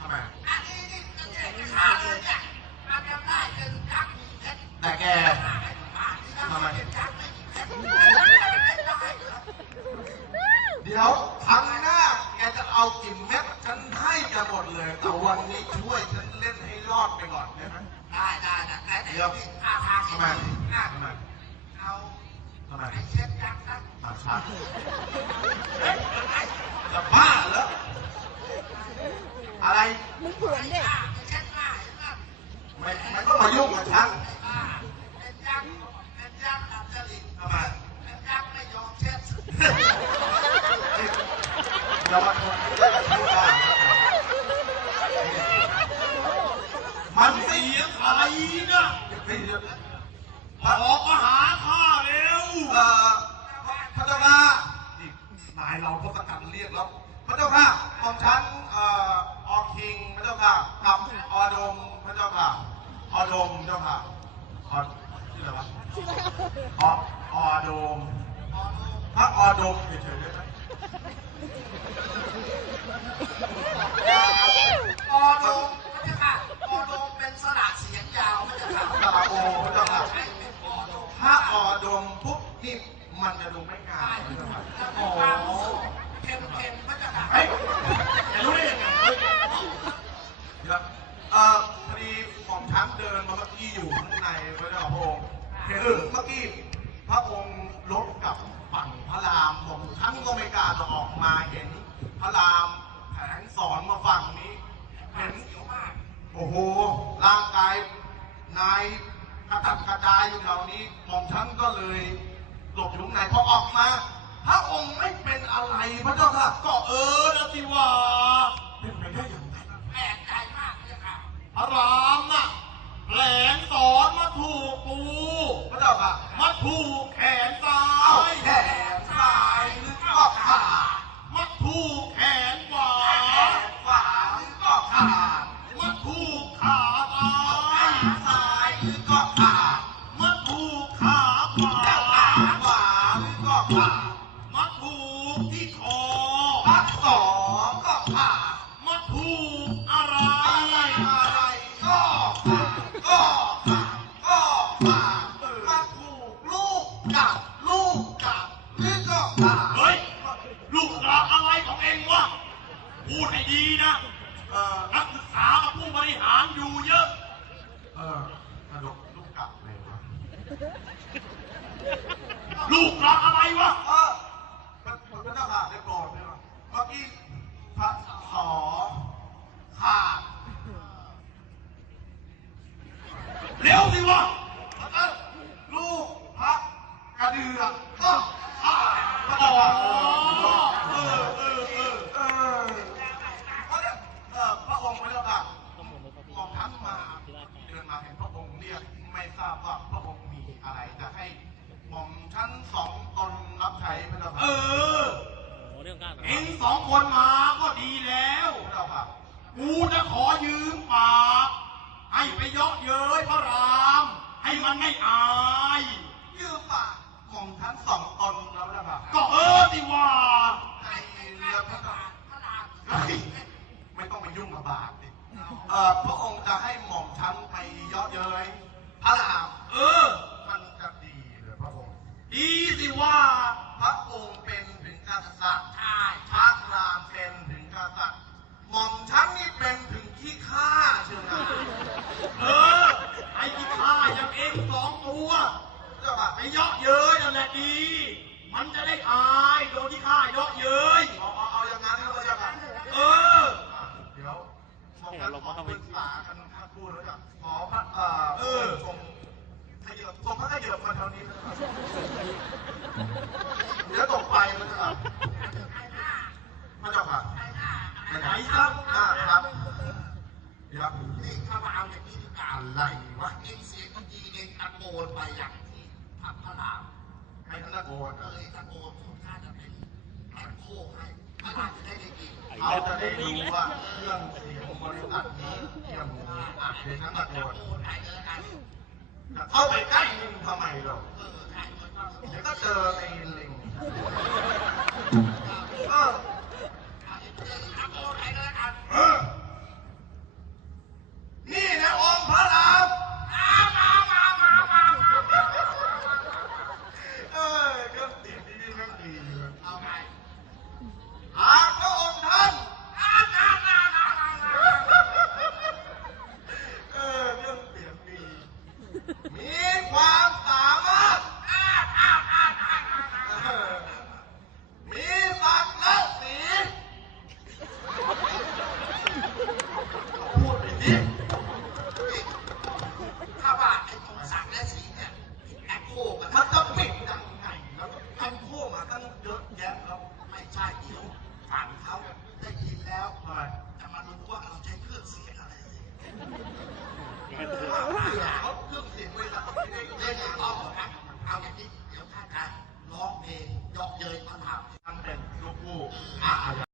ทำไมแต่แกทำไมเดี๋ยวครั้งน้าแกจะเอากิ่มเม็ดฉันให้แกหมดเลย แต่วันนี้ช่วยฉันเล่นให้รอดไปก่อนได้ไหมได้ได้เดี๋ยวทำไทำไมเอาทำไเช็ดยักษ์น นี่นายเราทศกัณฐ์เรียกแล้วพระเจ้าค่ะของฉันเอ่อออคิงพระเจ้าค่ะกับออดมพระเจ้าค่ะออดมเจ้าค่ะออชื่ออะไรวะออออดมพระออดมเฉยๆได้ไหมออโดมพระเจ้าค่ะออโดมเป็นสระเสียงยาวพระเจ้าค่ะตาโอพระเจ้าค่ะใช้เป็นออโดมถ้าออดมปุ๊บนี่มันจะดูไม่งามพระเจ้าค่ะ แล้ว โอ้ มีความรู้สึกเค็มๆพระเจ้าค่ะ เฮ้ยจะรู้ได้ยังไงเฮ้ย เดี๋ยวเอ่อพอดีหม่อมช้างเดินมาเมื่อกี้อยู่ข้างในพระเจ้าพระองค์เห็นเมื่อกี้พระองค์ลบกับฝั่งพระรามหม่อมช้างก็ไม่กล้าจะออกมาเห็นพระรามแผงสอนมาฝั่งนี้เห็นเสียวมากโอ้โหร่างกายนายกระตัดกระจายอยู่แถวนี้หม่อมฉันก็เลยหลบอยู่ข้างในพอออกมาพระองค์ไม่เป็นอะไรพระเจ้าค่ะก็เออนะสิว่า ค่ะพระรามน่ะแหลงสอนมาถูกปูพระเจ้าค่ะมาถูกแข พูดให้ดีนะเออนักศึกษากับผู้บริหารอยู่เยอะ เออกระดกลูกกลับเลยวะลูกหลานอะไรวะเออพระพระเจ้าค่ะได้โปรดได้ไหมเมื่อกี้พระขอขาดเร็วสิวะแล้วก็ลูกพระกระเดือกก็ขาดพระเจ้าค่ะเออเออเออเออพระเจ้าเออพระองค์พระเจ้าค่ะหม่อมทัพมาเดินมาเห็นพระองค์เรียกไม่ทราบว่าพระองค์มีอะไรจะให้หม่อมชั้นสองตนรับใช้พระเจ้าค่ะเออโอ้เรื่องการเหรอเองสองคนมาก็ดีแล้วพระเจ้าค่ะกูจะขอยืมปากให้ไปเยาะเย้ยพระราม ให้มันไม่อายยืมปากของทั้งสองตนแล้วนะครับก็เออสิว่าไอ้เรือพระเจ้าพระรามเฮ้ ยุ่งกับบาปดิเอ่อพระองค์จะให้หม่อมชั้นไปเยาะเย้ยพระราม เออ มันจะดีเลยพระองค์ ดีสิว่า พระองค์เป็นถึงกษัตริย์ ใช่ พระรามเป็นถึงกษัตริย์หม่อมชั้นนี่เป็นถึงขี้ข้าเชียวนะ เออ ไอ้ที่ฆ่าอย่างเองสองตัว เจ้าค่ะ ไปเยาะเย้ยนั่นแหละดี มันจะได้อายโดนที่ฆ่าเยาะเย้ย เอาเอาเอาอย่างนั้นเลยเจ้าค่ะ เออ อะเดี๋ยวหม่อมชั้นขอปรึกษากันถ้าพูดแล้วจะขอพระเอ่อ เออ ทรงขยับทรงพระขยับมาแถวนี้นะครับ เดี๋ยวตกไปมันจะแบบพระเจ้าค่ะไหนซะอ่าครับเดี๋ยวนี่ถ้ามาเอาอย่างนี้ดีกาอะไรวะเองเสียงดีเองตะโกนไปอย่างที่ทำพระรามให้ท่านตะโกนเอ้ยตะโกนทุกท่านจะเป็นแอคโคให้พระรามจะได้ได้ยินเขาจะได้รู้ว่าเครื่องเสียงบริษัทนี้เที่ยมนี้อะเดี๋ยวฉันตะโกนตะโกนเลเข้าไปใกล้มึงทำไมหรอก เออใช่มันก็ เ